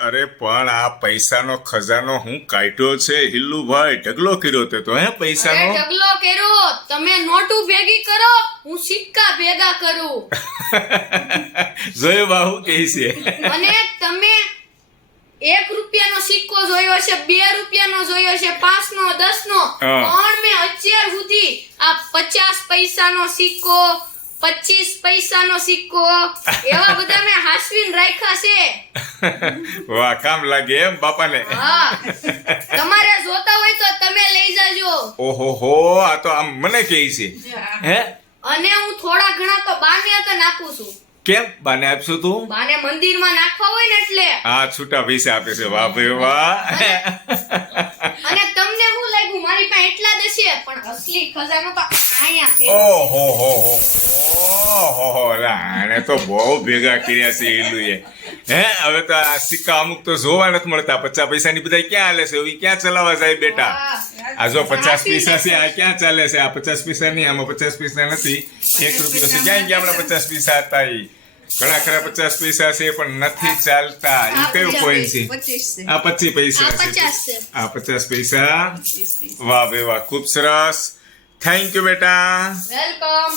અરે પણ આ પૈસાનો ખજાનો હું કાઢ્યો છે હિલ્લુભાઈ. ઢગલો કર્યો તે તો હે પૈસાનો? ઢગલો કર્યો. તમે નોટું ભેગી કરો હું સિક્કા ભેગા કરું. જોયો બાહુ કહે છે? અને તમે એક રૂપિયાનો સિક્કો જોયો છે બે રૂપિયાનો જોયો છે પાંચ નો દસ નો પણ મેં અત્યાર સુધી આ પચાસ પૈસાનો સિક્કો પચીસ પૈસાનો સિક્કો એવા બધા મેં હાસવીને રાખ્યા છે. વાહ કામ લાગે એમ બાપાને. ને તમારે જોતા હોય તો તમે લઈ જાજો. ઓહો હો આ તો આમ મને કહે છે. હે? અને હું થોડા ઘણા તો બાને તો નાખું છું. કેમ? બાને આપશું તું? બાને મંદિરમાં નાખવા હોય ને એટલે. હા છૂટા પૈસા આપે છે વાહ ભાઈ વાહ. અને તમને શું લાગ્યું? મારી પાસે એટલા દશે પણ અસલી ખજાનો તો અહીંયા છે. ઓહો હો હો ઓહો હો આને તો બહુ ભેગા કર્યા છે ઈલુએ હે હવે તો આ સિક્કા અમુક તો જોવા નથી મળતા પચાસ પૈસાની બધા ક્યાં હાલે છે એ ક્યાં ચલાવવા જાય બેટા વાહ. આ જો પચાસ પૈસા છે આ ક્યાં ચાલે છે આ પચાસ પૈસા નહીં આમાં પચાસ પૈસા નથી એક રૂપિયો છે ક્યાં ગયા આપણા પચાસ પૈસા હતા ઈ ઘણા ખરા પચાસ પૈસા છે પણ નથી ચાલતા ઈ કયો કોઈન છે પચીસ છે આ પચીસ પૈસા આ છે પચાસ છે આ પચાસ પૈસા પચીસ પૈસા વાહ બે વાહ ખૂબ સરસ થેન્ક યુ બેટા વેલકમ